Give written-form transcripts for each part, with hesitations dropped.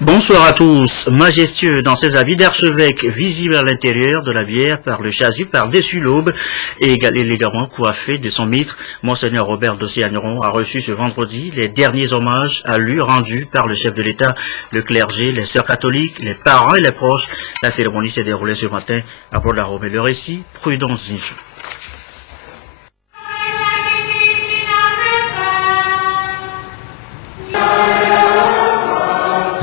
Bonsoir à tous. Majestueux dans ses habits d'archevêque, visible à l'intérieur de la bière par le chasuble par-dessus l'aube et élégamment coiffé de son mitre, Monseigneur Robert Dossé-Agneron a reçu ce vendredi les derniers hommages à lui rendus par le chef de l'État, le clergé, les sœurs catholiques, les parents et les proches. La cérémonie s'est déroulée ce matin à Bordeaux-la-Rome. Le récit, Prudence Zinsou.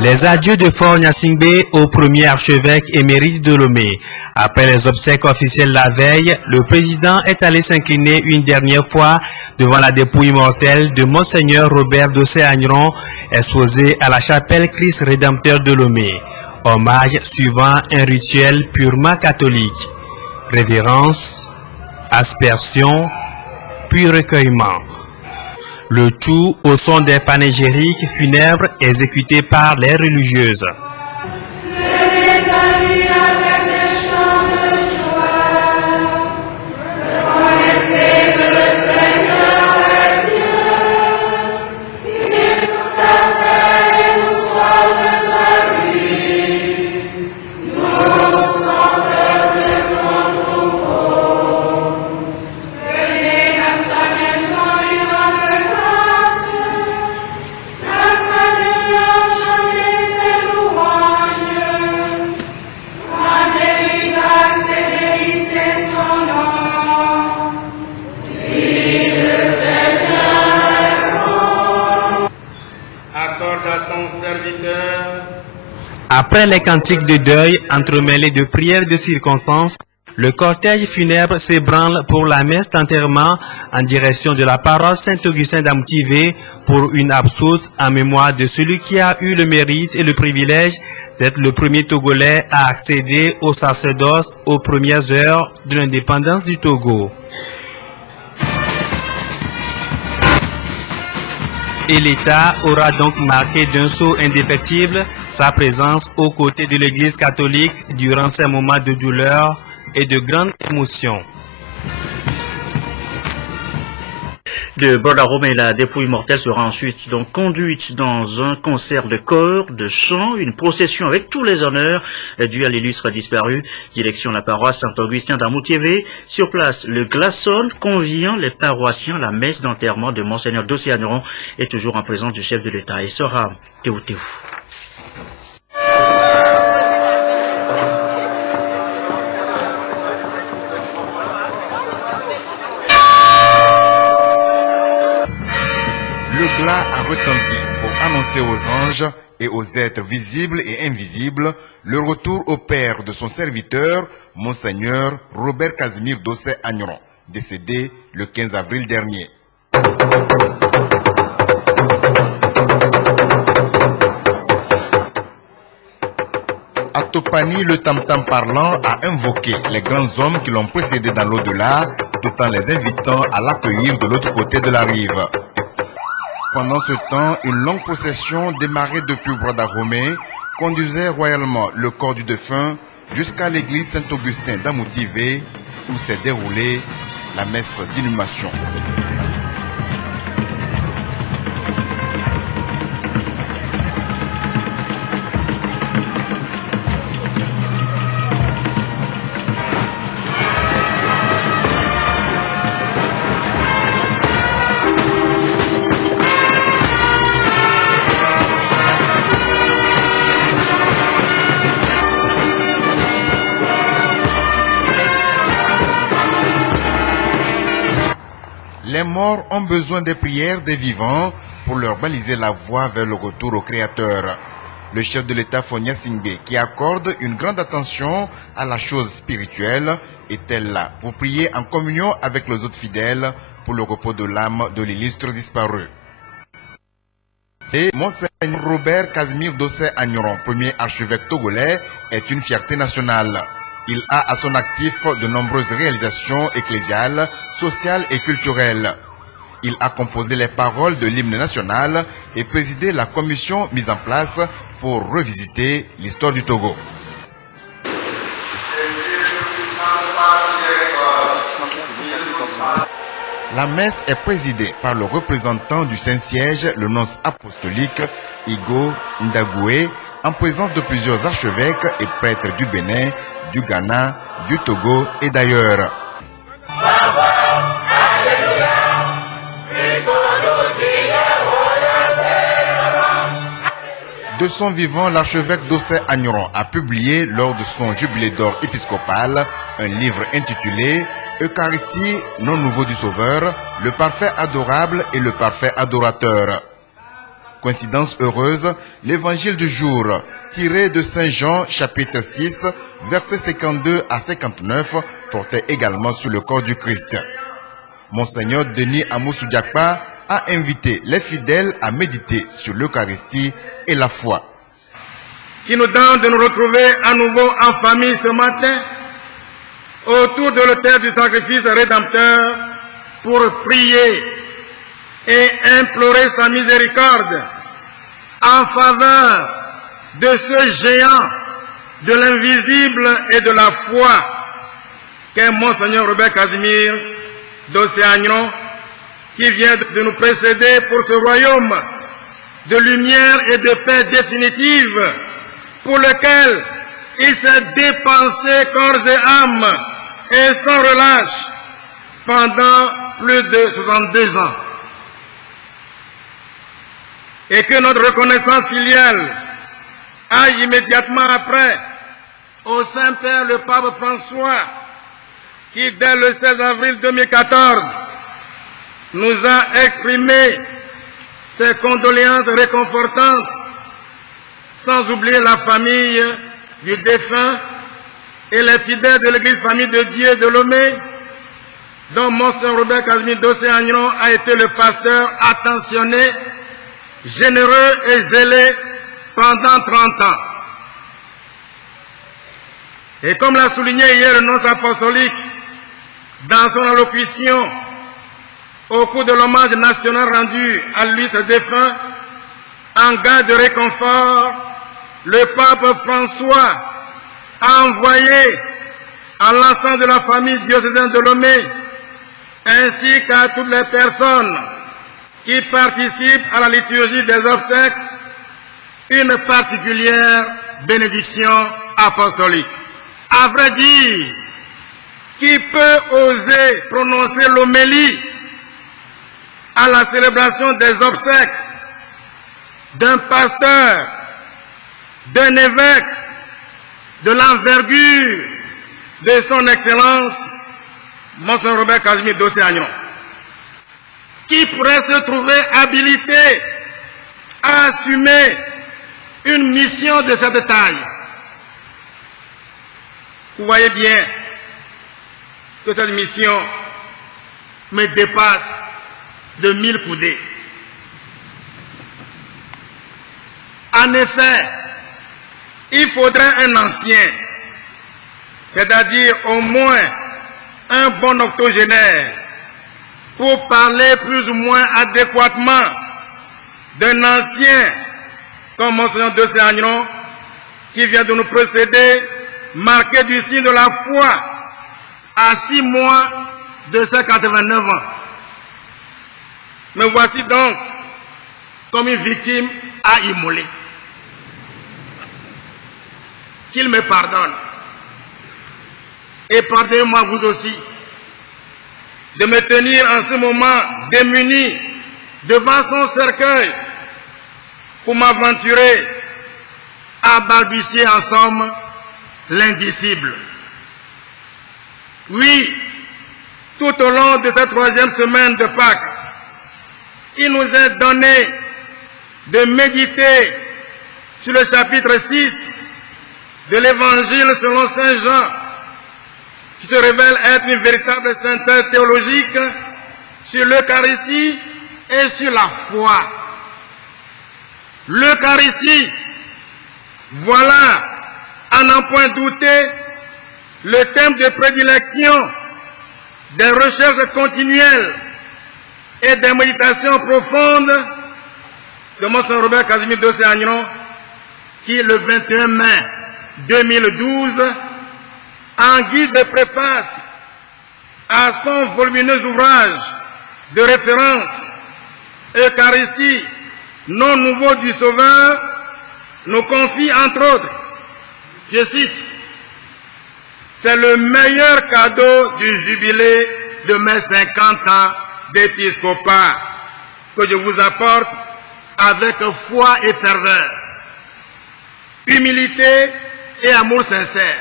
Les adieux de Fort Gnassingbé au premier archevêque émérite de Lomé. Après les obsèques officielles la veille, le président est allé s'incliner une dernière fois devant la dépouille mortelle de Monseigneur Robert Dossé-Agneron, exposé à la chapelle Christ Rédempteur de Lomé. Hommage suivant un rituel purement catholique. Révérence, aspersion, puis recueillement. Le tout au son des panégyriques funèbres exécutés par les religieuses. Après les cantiques de deuil, entremêlés de prières de circonstances, le cortège funèbre s'ébranle pour la messe d'enterrement en direction de la paroisse Saint-Augustin d'Amoutivé pour une absoute en mémoire de celui qui a eu le mérite et le privilège d'être le premier Togolais à accéder au sacerdoce aux premières heures de l'indépendance du Togo. Et l'État aura donc marqué d'un sceau indéfectible sa présence aux côtés de l'Église catholique durant ces moments de douleur et de grande émotion. De Bordeaux-la-Rome, la dépouille mortelle sera ensuite donc conduite dans un concert de chœur, de chant, une procession avec tous les honneurs dus à l'illustre disparu. Direction la paroisse Saint-Augustin d'Amoutivé. Sur place, le glaçon conviant les paroissiens à la messe d'enterrement de Monseigneur Dossé-Agneron est toujours en présence du chef de l'État. Et sera Théo. Le glas a retenti pour annoncer aux anges et aux êtres visibles et invisibles le retour au Père de son serviteur, Monseigneur Robert Casimir Dossé-Agneron, décédé le 15 avril dernier. À Topani, le tam-tam parlant a invoqué les grands hommes qui l'ont précédé dans l'au-delà, tout en les invitant à l'accueillir de l'autre côté de la rive. Pendant ce temps, une longue procession démarrée depuis Bordeaux-la-Rome conduisait royalement le corps du défunt jusqu'à l'église Saint-Augustin d'Amoutivé où s'est déroulée la messe d'inhumation. Les morts ont besoin des prières des vivants pour leur baliser la voie vers le retour au Créateur. Le chef de l'État Fort Gnassingbé, qui accorde une grande attention à la chose spirituelle, est là pour prier en communion avec les autres fidèles pour le repos de l'âme de l'illustre disparu. Et Monseigneur Robert Casimir Dossé-Agneron, premier archevêque togolais, est une fierté nationale. Il a à son actif de nombreuses réalisations ecclésiales, sociales et culturelles. Il a composé les paroles de l'hymne national et présidé la commission mise en place pour revisiter l'histoire du Togo. La messe est présidée par le représentant du Saint-Siège, le nonce apostolique Igo Ndagoué, en présence de plusieurs archevêques et prêtres du Bénin, du Ghana, du Togo et d'ailleurs. De son vivant, l'archevêque d'Ossé-Agneron a publié lors de son jubilé d'or épiscopal un livre intitulé Eucharistie, nom nouveau du Sauveur, le parfait adorable et le parfait adorateur. Coïncidence heureuse, l'évangile du jour, tiré de Saint Jean chapitre 6, versets 52 à 59, portait également sur le corps du Christ. Monseigneur Denis Amoussou Diakpa a invité les fidèles à méditer sur l'Eucharistie et la foi. Qui nous donne de nous retrouver à nouveau en famille ce matin, autour de l'autel du sacrifice rédempteur, pour prier et implorer sa miséricorde en faveur de ce géant de l'invisible et de la foi qu'est Monseigneur Robert Casimir d'Ossé-Agneron, qui vient de nous précéder pour ce royaume de lumière et de paix définitive pour lequel il s'est dépensé corps et âme et sans relâche pendant plus de 62 ans. Et que notre reconnaissance filiale aille immédiatement après au Saint-Père le Pape François, qui dès le 16 avril 2014 nous a exprimé ses condoléances réconfortantes, sans oublier la famille du défunt et les fidèles de l'église Famille de Dieu de Lomé, dont Monseigneur Robert Casimir d'Ossé-Agneron a été le pasteur attentionné, généreux et zélé pendant 30 ans. Et comme l'a souligné hier le nonce apostolique dans son allocution au cours de l'hommage national rendu à lui ce défunt, en gage de réconfort, le pape François a envoyé à l'ensemble de la famille diocésaine de Lomé, ainsi qu'à toutes les personnes qui participent à la liturgie des obsèques, une particulière bénédiction apostolique. À vrai dire, qui peut oser prononcer l'homélie à la célébration des obsèques d'un pasteur, d'un évêque, de l'envergure de son Excellence, Monseigneur Robert Casimir d'Ossé-Agneron, qui pourrait se trouver habilité à assumer une mission de cette taille? Vous voyez bien que cette mission me dépasse de 1000 coudées. En effet, il faudrait un ancien, c'est-à-dire au moins un bon octogénaire, pour parler plus ou moins adéquatement d'un ancien comme Monseigneur d'Ossé-Agneron, qui vient de nous précéder, marqué du signe de la foi à 6 mois de ses 89 ans. Me voici donc comme une victime à immoler. Qu'il me pardonne. Et pardonnez-moi vous aussi de me tenir en ce moment démuni devant son cercueil pour m'aventurer à balbutier en somme l'indicible. Oui, tout au long de cette 3e semaine de Pâques, il nous est donné de méditer sur le chapitre 6 de l'Évangile selon Saint Jean, qui se révèle être une véritable synthèse théologique sur l'Eucharistie et sur la foi. L'Eucharistie, voilà, à n'en point douter, le thème de prédilection des recherches continuelles et des méditations profondes de Monseigneur Robert Casimir d'Ossé-Agneron, qui le 21 mai 2012, en guide de préface à son volumineux ouvrage de référence Eucharistie, nom nouveau du Sauveur, nous confie entre autres, je cite, « C'est le meilleur cadeau du jubilé de mes 50 ans d'épiscopat que je vous apporte avec foi et ferveur, humilité et amour sincère. »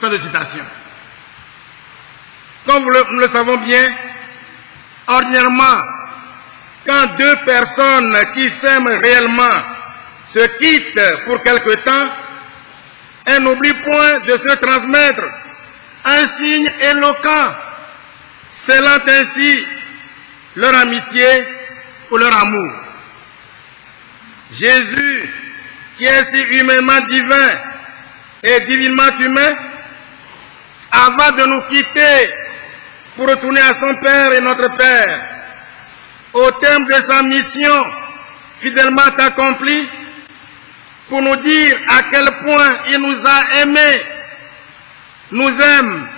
Fin de citation. Comme nous le savons bien, ordinairement, quand deux personnes qui s'aiment réellement se quittent pour quelque temps, elles n'oublient point de se transmettre un signe éloquent, scellant ainsi leur amitié ou leur amour. Jésus, qui est si humainement divin et divinement humain, avant de nous quitter pour retourner à son Père et notre Père, au terme de sa mission fidèlement accomplie, pour nous dire à quel point il nous a aimés, nous aime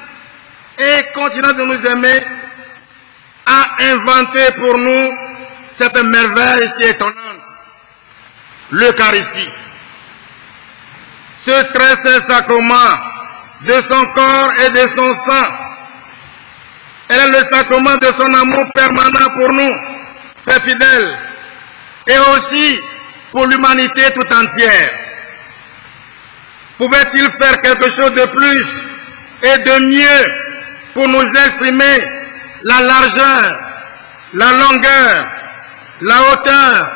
et continue de nous aimer, a inventé pour nous cette merveille si étonnante, l'Eucharistie. Ce très saint sacrement de son corps et de son sang, elle est le sacrement de son amour permanent pour nous, ses fidèles, et aussi pour l'humanité tout entière. Pouvait-il faire quelque chose de plus et de mieux pour nous exprimer la largeur, la longueur, la hauteur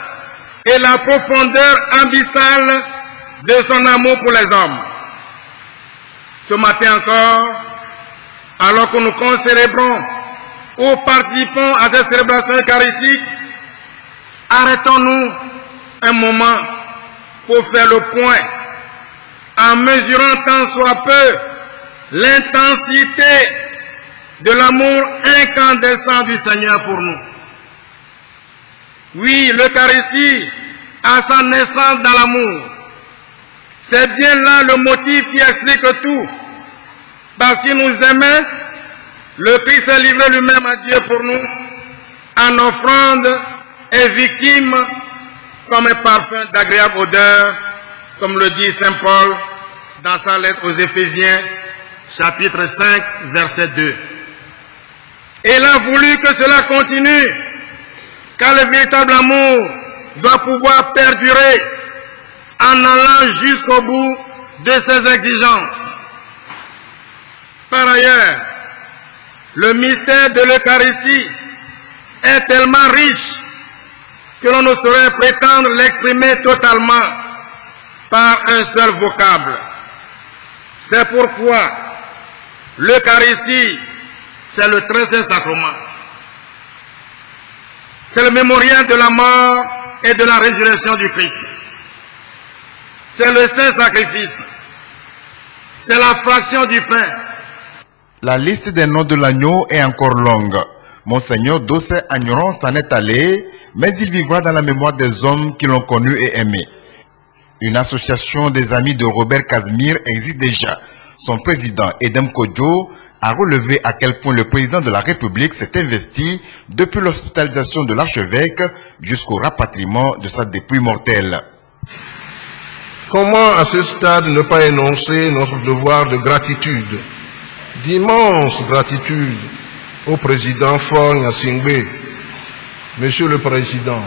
et la profondeur abyssale de son amour pour les hommes? Ce matin encore, alors que nous concélébrons ou participons à cette célébration eucharistique, arrêtons-nous un moment pour faire le point en mesurant tant soit peu l'intensité de l'amour incandescent du Seigneur pour nous. Oui, l'Eucharistie a sa naissance dans l'amour. C'est bien là le motif qui explique tout. Parce qu'il nous aimait, le Christ s'est livré lui-même à Dieu pour nous, en offrande et victime comme un parfum d'agréable odeur, comme le dit saint Paul dans sa lettre aux Éphésiens, chapitre 5, verset 2. Et il a voulu que cela continue, car le véritable amour doit pouvoir perdurer en allant jusqu'au bout de ses exigences. Par ailleurs, le mystère de l'Eucharistie est tellement riche que l'on ne saurait prétendre l'exprimer totalement par un seul vocable. C'est pourquoi l'Eucharistie, c'est le très saint sacrement. C'est le mémorial de la mort et de la résurrection du Christ. C'est le saint sacrifice. C'est la fraction du pain. La liste des noms de l'agneau est encore longue. Monseigneur Dossé Agneron s'en est allé, mais il vivra dans la mémoire des hommes qui l'ont connu et aimé. Une association des amis de Robert Casimir existe déjà. Son président, Edem Kodjo, a relevé à quel point le président de la République s'est investi depuis l'hospitalisation de l'archevêque jusqu'au rapatriement de sa dépouille mortelle. Comment à ce stade ne pas énoncer notre devoir de gratitude, d'immense gratitude au président Faure Gnassingbé. Monsieur le Président,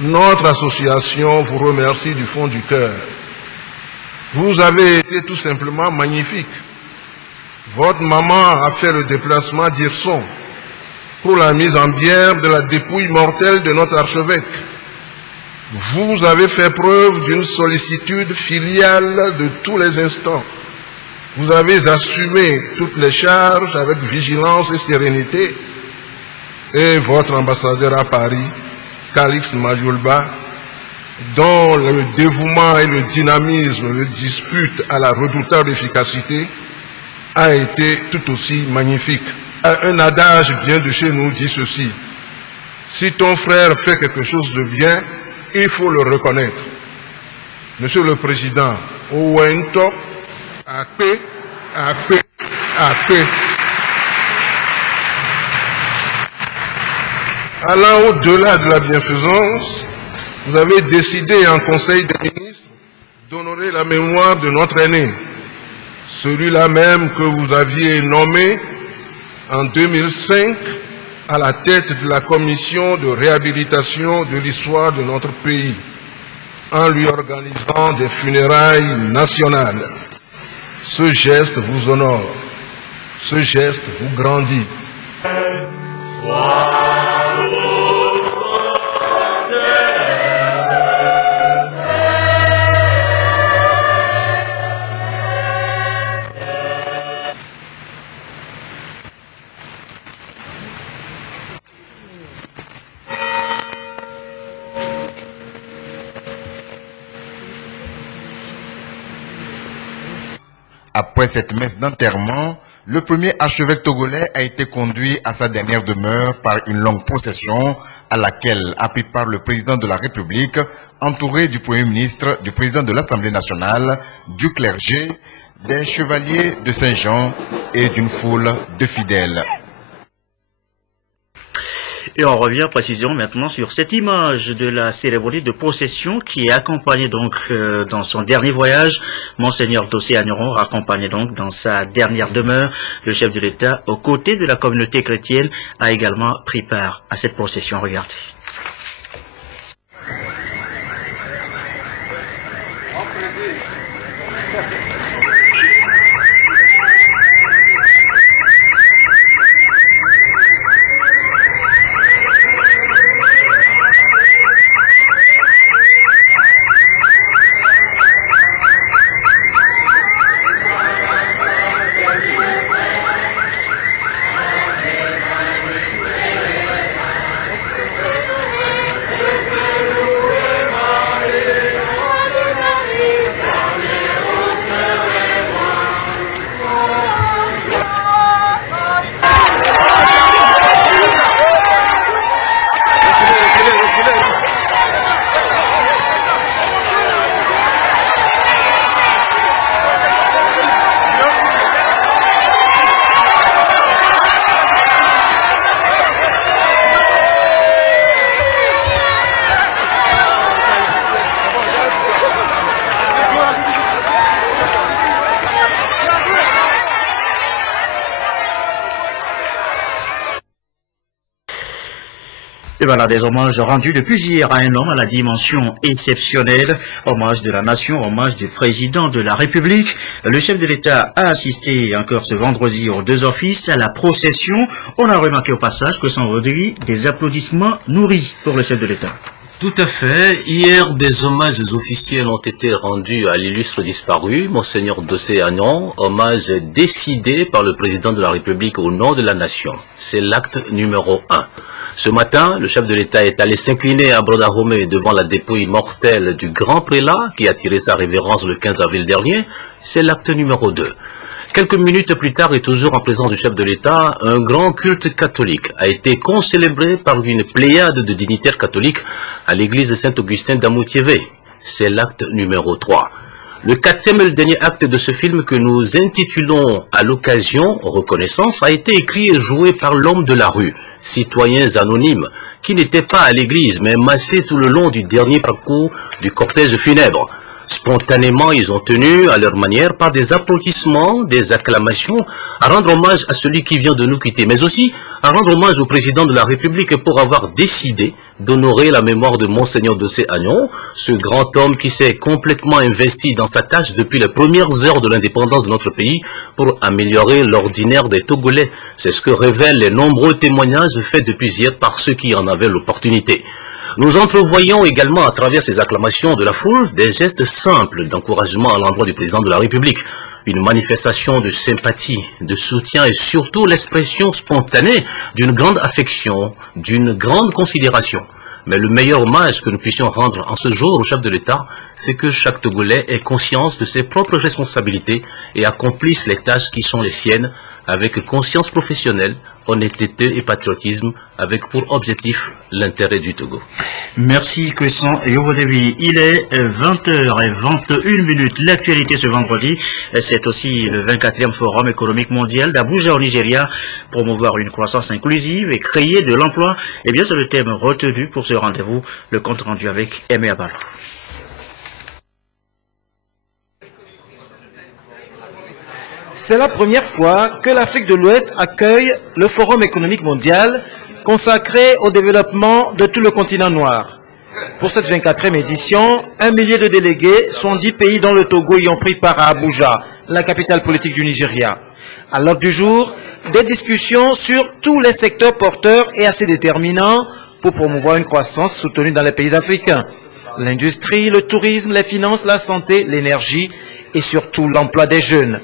notre association vous remercie du fond du cœur. Vous avez été tout simplement magnifique. Votre maman a fait le déplacement d'Hirson pour la mise en bière de la dépouille mortelle de notre archevêque. Vous avez fait preuve d'une sollicitude filiale de tous les instants. Vous avez assumé toutes les charges avec vigilance et sérénité. Et votre ambassadeur à Paris, Calix Mayulba, dont le dévouement et le dynamisme le disputent à la redoutable efficacité, a été tout aussi magnifique. Un adage bien de chez nous dit ceci: si ton frère fait quelque chose de bien, il faut le reconnaître. Monsieur le Président, Owento, Akpe. Allant au-delà de la bienfaisance, vous avez décidé en Conseil des ministres d'honorer la mémoire de notre aîné, celui-là même que vous aviez nommé en 2005 à la tête de la commission de réhabilitation de l'histoire de notre pays, en lui organisant des funérailles nationales. Ce geste vous honore, ce geste vous grandit. Après cette messe d'enterrement, le premier archevêque togolais a été conduit à sa dernière demeure par une longue procession à laquelle a pris part le président de la République, entouré du Premier ministre, du président de l'Assemblée nationale, du clergé, des chevaliers de Saint-Jean et d'une foule de fidèles. Et on revient précisément maintenant sur cette image de la cérémonie de procession qui est accompagnée donc dans son dernier voyage. Monseigneur Dossé Agneron accompagné donc dans sa dernière demeure. Le chef de l'État, aux côtés de la communauté chrétienne, a également pris part à cette procession. Regardez. Et voilà des hommages rendus depuis hier à un homme à la dimension exceptionnelle. Hommage de la nation, hommage du président de la République. Le chef de l'État a assisté encore ce vendredi aux deux offices à la procession. On a remarqué au passage que s'en vendredi des applaudissements nourris pour le chef de l'État. Tout à fait. Hier, des hommages officiels ont été rendus à l'illustre disparu, Monseigneur Dossé Agneron, hommage décidé par le président de la République au nom de la nation. C'est l'acte numéro 1. Ce matin, le chef de l'État est allé s'incliner à Brodahome devant la dépouille mortelle du grand prélat qui a tiré sa révérence le 15 avril dernier. C'est l'acte numéro 2. Quelques minutes plus tard, et toujours en présence du chef de l'État, un grand culte catholique a été concélébré par une pléiade de dignitaires catholiques à l'église de Saint-Augustin d'Amoutiévé. C'est l'acte numéro 3. Le quatrième et le dernier acte de ce film que nous intitulons à l'occasion Reconnaissance a été écrit et joué par l'homme de la rue, citoyens anonymes, qui n'étaient pas à l'église mais massés tout le long du dernier parcours du cortège funèbre. Spontanément, ils ont tenu, à leur manière, par des applaudissements, des acclamations, à rendre hommage à celui qui vient de nous quitter, mais aussi à rendre hommage au président de la République pour avoir décidé d'honorer la mémoire de Monseigneur Dossé Agneron, ce grand homme qui s'est complètement investi dans sa tâche depuis les premières heures de l'indépendance de notre pays pour améliorer l'ordinaire des Togolais. C'est ce que révèlent les nombreux témoignages faits depuis hier par ceux qui en avaient l'opportunité. Nous entrevoyons également à travers ces acclamations de la foule des gestes simples d'encouragement à l'endroit du président de la République, une manifestation de sympathie, de soutien et surtout l'expression spontanée d'une grande affection, d'une grande considération. Mais le meilleur hommage que nous puissions rendre en ce jour au chef de l'État, c'est que chaque Togolais ait conscience de ses propres responsabilités et accomplisse les tâches qui sont les siennes avec conscience professionnelle, honnêteté et patriotisme, avec pour objectif l'intérêt du Togo. Merci Crescent et Yovodevi. Il est 20h21. L'actualité ce vendredi, c'est aussi le 24e Forum économique mondial d'Abuja au Nigeria. Promouvoir une croissance inclusive et créer de l'emploi. Eh bien, c'est le thème retenu pour ce rendez-vous. Le compte rendu avec Aimé Abalo. C'est la première fois que l'Afrique de l'Ouest accueille le Forum économique mondial consacré au développement de tout le continent noir. Pour cette 24e édition, 1 millier de délégués sont 10 pays dont le Togo y ont pris part à Abuja, la capitale politique du Nigeria. À l'ordre du jour, des discussions sur tous les secteurs porteurs et assez déterminants pour promouvoir une croissance soutenue dans les pays africains. L'industrie, le tourisme, les finances, la santé, l'énergie et surtout l'emploi des jeunes.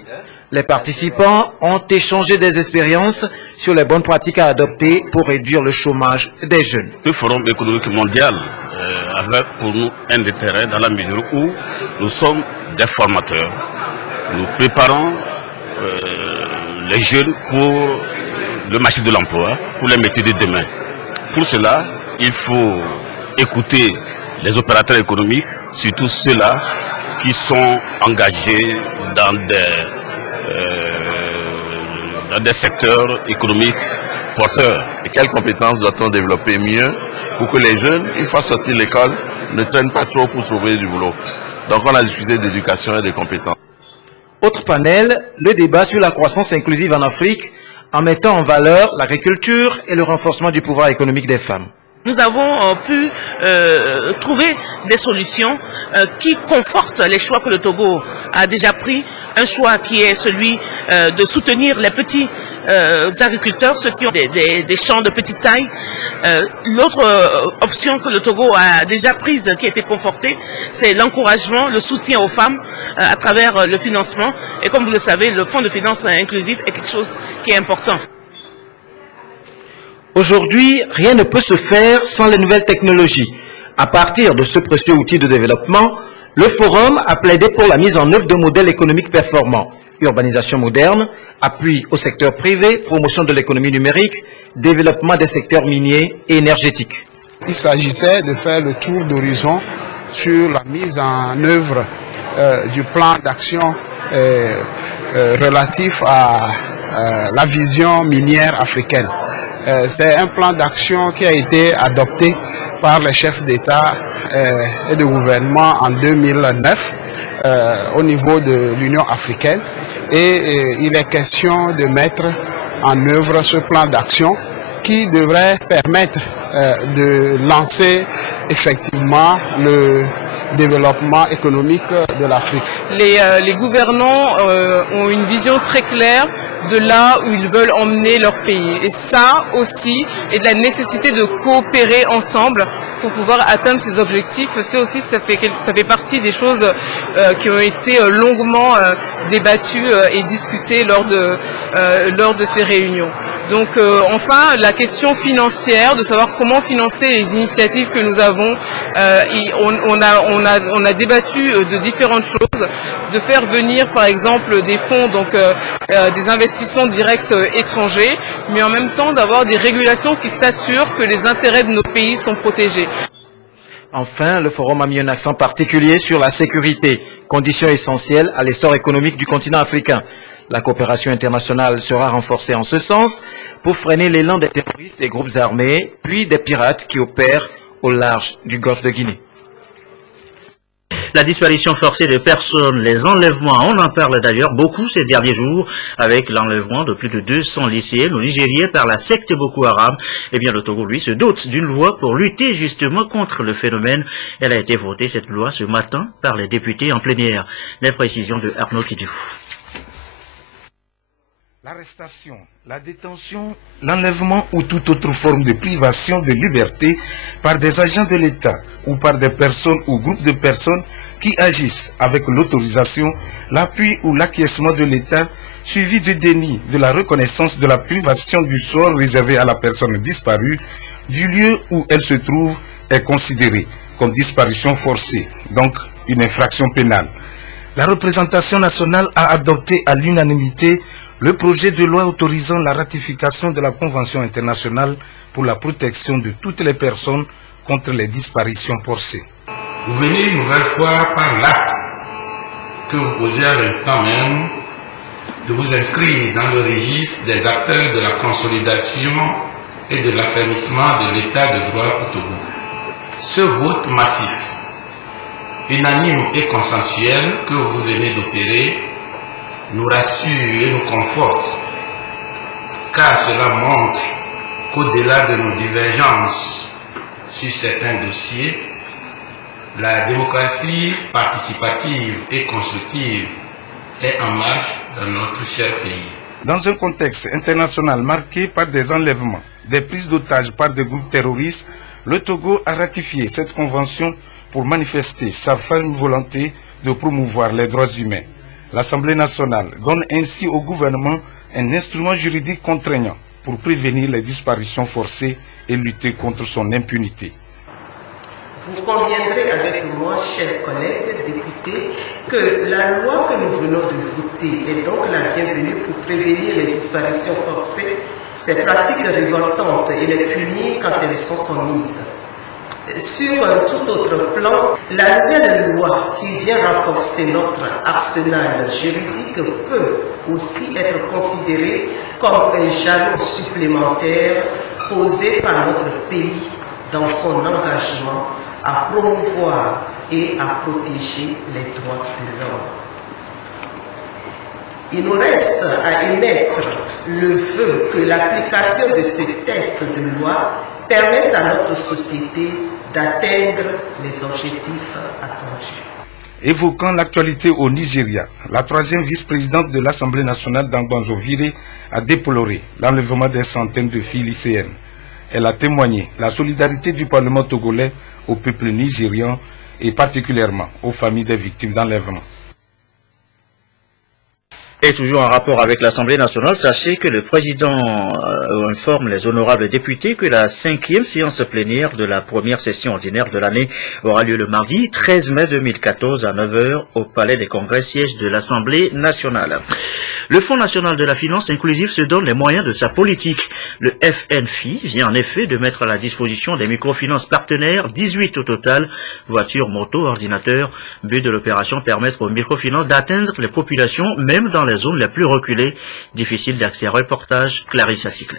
Les participants ont échangé des expériences sur les bonnes pratiques à adopter pour réduire le chômage des jeunes. Le Forum économique mondial avait pour nous un intérêt dans la mesure où nous sommes des formateurs. Nous préparons les jeunes pour le marché de l'emploi, pour les métiers de demain. Pour cela, il faut écouter les opérateurs économiques, surtout ceux-là qui sont engagés dans des secteurs économiques porteurs. Et quelles compétences doit-on développer mieux pour que les jeunes, une fois sortis de l'école, ne traînent pas trop pour trouver du boulot. Donc on a discuté d'éducation et de compétences. Autre panel, le débat sur la croissance inclusive en Afrique en mettant en valeur l'agriculture et le renforcement du pouvoir économique des femmes. Nous avons pu trouver des solutions qui confortent les choix que le Togo a déjà pris. Un choix qui est celui de soutenir les petits agriculteurs, ceux qui ont des champs de petite taille. L'autre option que le Togo a déjà prise, qui a été confortée, c'est l'encouragement, le soutien aux femmes à travers le financement. Et comme vous le savez, le fonds de finance inclusif est quelque chose qui est important. Aujourd'hui, rien ne peut se faire sans les nouvelles technologies. À partir de ce précieux outil de développement, le Forum a plaidé pour la mise en œuvre de modèles économiques performants. Urbanisation moderne, appui au secteur privé, promotion de l'économie numérique, développement des secteurs miniers et énergétiques. Il s'agissait de faire le tour d'horizon sur la mise en œuvre du plan d'action relatif à la vision minière africaine. C'est un plan d'action qui a été adopté par les chefs d'État et de gouvernement en 2009 au niveau de l'Union africaine. Et il est question de mettre en œuvre ce plan d'action qui devrait permettre de lancer effectivement le développement économique de l'Afrique. Les gouvernants ont une vision très claire de là où ils veulent emmener leur pays. Et ça aussi, et de la nécessité de coopérer ensemble pour pouvoir atteindre ces objectifs. C'est aussi, ça fait partie des choses qui ont été longuement débattues et discutées lors de ces réunions. Donc enfin, la question financière, de savoir comment financer les initiatives que nous avons, on a débattu de différentes choses, de faire venir par exemple des fonds, donc des investissements directs étrangers, mais en même temps d'avoir des régulations qui s'assurent que les intérêts de nos pays sont protégés. Enfin, le Forum a mis un accent particulier sur la sécurité, condition essentielle à l'essor économique du continent africain. La coopération internationale sera renforcée en ce sens pour freiner l'élan des terroristes et groupes armés, puis des pirates qui opèrent au large du golfe de Guinée. La disparition forcée de personnes, les enlèvements, on en parle d'ailleurs beaucoup ces derniers jours, avec l'enlèvement de plus de 200 lycéennes au Nigeria par la secte Boko Haram. Eh bien, le Togo, lui, se dote d'une loi pour lutter justement contre le phénomène. Elle a été votée, cette loi, ce matin par les députés en plénière. Les précisions de Arnaud Kidifou. L'arrestation, la détention, l'enlèvement ou toute autre forme de privation de liberté par des agents de l'État ou par des personnes ou groupes de personnes qui agissent avec l'autorisation, l'appui ou l'acquiescement de l'État, suivi du déni de la reconnaissance de la privation du sort réservé à la personne disparue, du lieu où elle se trouve, est considéré comme disparition forcée, donc une infraction pénale. La représentation nationale a adopté à l'unanimité le projet de loi autorisant la ratification de la Convention internationale pour la protection de toutes les personnes contre les disparitions forcées. Vous venez une nouvelle fois par l'acte que vous posez à l'instant même de vous inscrire dans le registre des acteurs de la consolidation et de l'affermissement de l'état de droit au Togo. Ce vote massif, unanime et consensuel que vous venez d'opérer nous rassure et nous conforte, car cela montre qu'au-delà de nos divergences sur certains dossiers, la démocratie participative et constructive est en marche dans notre cher pays. Dans un contexte international marqué par des enlèvements, des prises d'otages par des groupes terroristes, le Togo a ratifié cette convention pour manifester sa ferme volonté de promouvoir les droits humains. L'Assemblée nationale donne ainsi au gouvernement un instrument juridique contraignant pour prévenir les disparitions forcées et lutter contre son impunité. Vous conviendrez avec moi, chers collègues députés, que la loi que nous venons de voter est donc la bienvenue pour prévenir les disparitions forcées, ces pratiques révoltantes et les punir quand elles sont commises. Sur un tout autre plan, la nouvelle loi qui vient renforcer notre arsenal juridique peut aussi être considérée comme un jalon supplémentaire posé par notre pays dans son engagement à promouvoir et à protéger les droits de l'homme. Il nous reste à émettre le vœu que l'application de ce texte de loi permette à notre société d'atteindre les objectifs attendus. Évoquant l'actualité au Nigeria, la troisième vice-présidente de l'Assemblée nationale d'Angbanzo Viré a déploré l'enlèvement des centaines de filles lycéennes. Elle a témoigné la solidarité du Parlement togolais au peuple nigérian et particulièrement aux familles des victimes d'enlèvement. Et toujours en rapport avec l'Assemblée nationale, sachez que le président informe les honorables députés que la 5e séance plénière de la première session ordinaire de l'année aura lieu le mardi 13 mai 2014 à 9h au Palais des Congrès, siège de l'Assemblée nationale. Le Fonds national de la finance inclusive se donne les moyens de sa politique. Le FNFI vient en effet de mettre à la disposition des microfinances partenaires, 18 au total, voitures, motos, ordinateurs. But de l'opération, permettre aux microfinances d'atteindre les populations, même dans les zones les plus reculées. Difficile d'accès. Reportage, Clarisse Aticlé.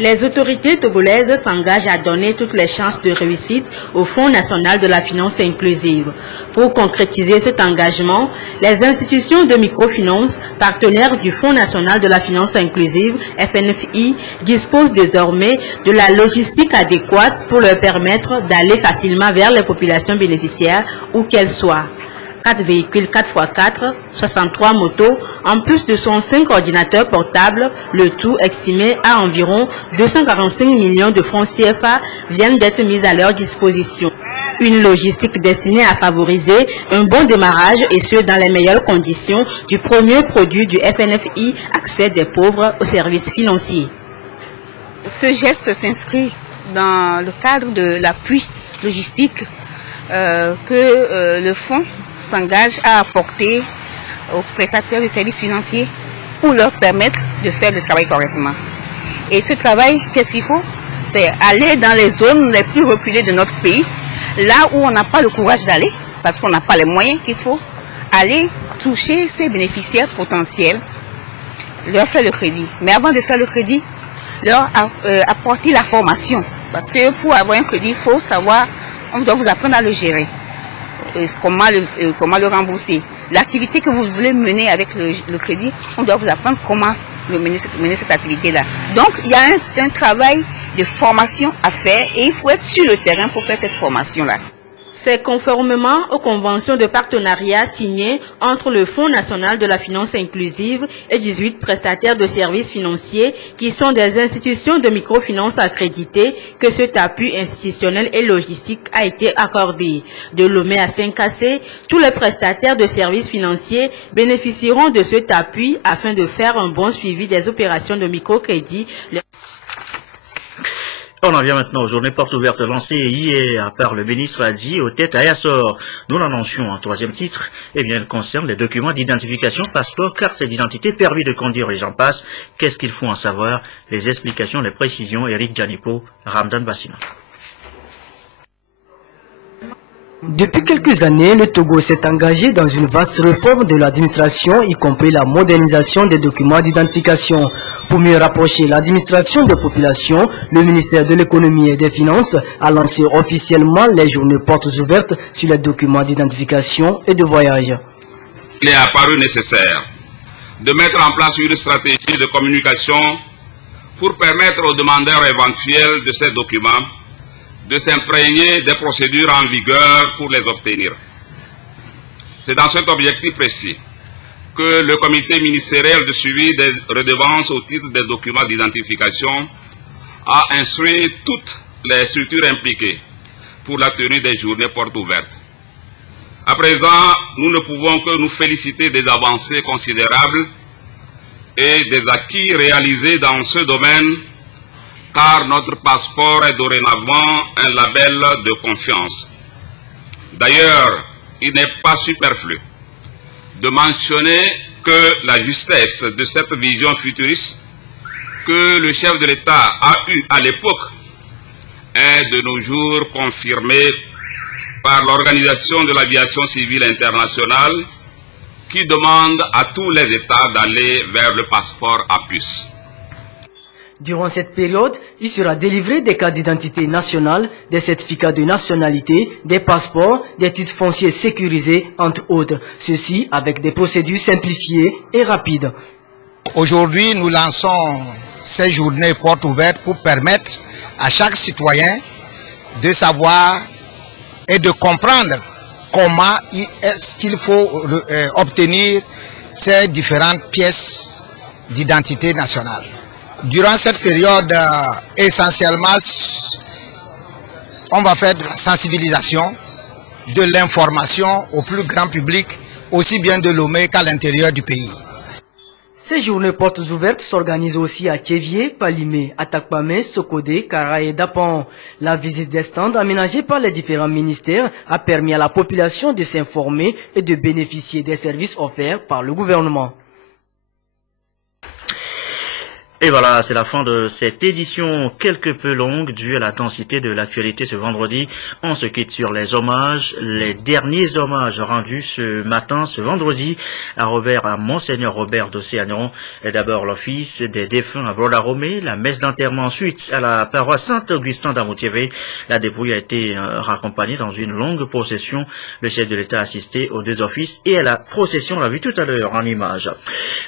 Les autorités togolaises s'engagent à donner toutes les chances de réussite au Fonds national de la finance inclusive. Pour concrétiser cet engagement, les institutions de microfinance, partenaires du Fonds national de la finance inclusive, FNFI, disposent désormais de la logistique adéquate pour leur permettre d'aller facilement vers les populations bénéficiaires où qu'elles soient. 4 véhicules 4x4, 63 motos, en plus de 105 ordinateurs portables, le tout estimé à environ 245 millions de francs CFA viennent d'être mis à leur disposition. Une logistique destinée à favoriser un bon démarrage et ce dans les meilleures conditions du premier produit du FNFI, accès des pauvres aux services financiers. Ce geste s'inscrit dans le cadre de l'appui logistique que le fonds s'engage à apporter aux prestataires de services financiers pour leur permettre de faire le travail correctement. Et ce travail, qu'est-ce qu'il faut? C'est aller dans les zones les plus reculées de notre pays, là où on n'a pas le courage d'aller, parce qu'on n'a pas les moyens qu'il faut, aller toucher ces bénéficiaires potentiels, leur faire le crédit. Mais avant de faire le crédit, leur apporter la formation. Parce que pour avoir un crédit, il faut savoir, on doit vous apprendre à le gérer. Comment le rembourser. L'activité que vous voulez mener avec le crédit, on doit vous apprendre comment mener cette activité-là. Donc, il y a un travail de formation à faire et il faut être sur le terrain pour faire cette formation-là. C'est conformément aux conventions de partenariat signées entre le Fonds national de la finance inclusive et 18 prestataires de services financiers qui sont des institutions de microfinance accréditées que cet appui institutionnel et logistique a été accordé. De Lomé à Saint-Cassé, tous les prestataires de services financiers bénéficieront de cet appui afin de faire un bon suivi des opérations de microcrédit. On en vient maintenant aux journées portes ouvertes lancées hier par le ministre Adi aux têtes à Yassor. Nous l'annoncions en troisième titre. Eh bien, elle concerne les documents d'identification, passeport, carte d'identité, permis de conduire et j'en passe. Qu'est-ce qu'il faut en savoir? Les explications, les précisions, Eric Djanipo, Ramdan Bassina. Depuis quelques années, le Togo s'est engagé dans une vaste réforme de l'administration, y compris la modernisation des documents d'identification. Pour mieux rapprocher l'administration des populations, le ministère de l'économie et des finances a lancé officiellement les journées portes ouvertes sur les documents d'identification et de voyage. Il est apparu nécessaire de mettre en place une stratégie de communication pour permettre aux demandeurs éventuels de ces documents de s'imprégner des procédures en vigueur pour les obtenir. C'est dans cet objectif précis que le comité ministériel de suivi des redevances au titre des documents d'identification a instruit toutes les structures impliquées pour la tenue des journées portes ouvertes. À présent, nous ne pouvons que nous féliciter des avancées considérables et des acquis réalisés dans ce domaine, car notre passeport est dorénavant un label de confiance. D'ailleurs, il n'est pas superflu de mentionner que la justesse de cette vision futuriste que le chef de l'État a eue à l'époque est de nos jours confirmée par l'Organisation de l'aviation civile internationale qui demande à tous les États d'aller vers le passeport à puce. Durant cette période, il sera délivré des cartes d'identité nationales, des certificats de nationalité, des passeports, des titres fonciers sécurisés, entre autres. Ceci avec des procédures simplifiées et rapides. Aujourd'hui, nous lançons ces journées portes ouvertes pour permettre à chaque citoyen de savoir et de comprendre comment est-ce qu'il faut obtenir ces différentes pièces d'identité nationale. Durant cette période, essentiellement, on va faire de la sensibilisation, de l'information au plus grand public, aussi bien de Lomé qu'à l'intérieur du pays. Ces journées portes ouvertes s'organisent aussi à Tchévié, Palimé, Atakpamé, Sokodé, Kara et Dapan. La visite des stands aménagés par les différents ministères a permis à la population de s'informer et de bénéficier des services offerts par le gouvernement. Et voilà, c'est la fin de cette édition quelque peu longue due à la densité de l'actualité ce vendredi. On se quitte sur les hommages, les derniers hommages rendus ce matin, ce vendredi, à Monseigneur Robert d'Océanon. Et d'abord l'office des défunts à Brodaromé, la messe d'enterrement ensuite à la paroisse Saint-Augustin d'Amoutiévé. La dépouille a été raccompagnée dans une longue procession. Le chef de l'État a assisté aux deux offices et à la procession, on l'a vu tout à l'heure en image.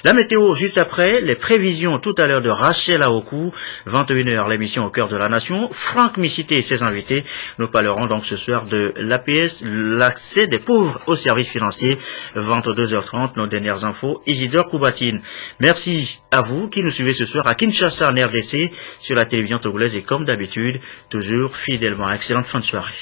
La météo juste après, les prévisions tout à l'heure de Rachel Aokou, 21h, l'émission au cœur de la nation. Franck Missité et ses invités. Nous parlerons donc ce soir de l'APS, l'accès des pauvres aux services financiers. 22h30, nos dernières infos. Isidore Koubatine. Merci à vous qui nous suivez ce soir à Kinshasa, en RDC, sur la télévision togolaise et comme d'habitude, toujours fidèlement. Excellente fin de soirée.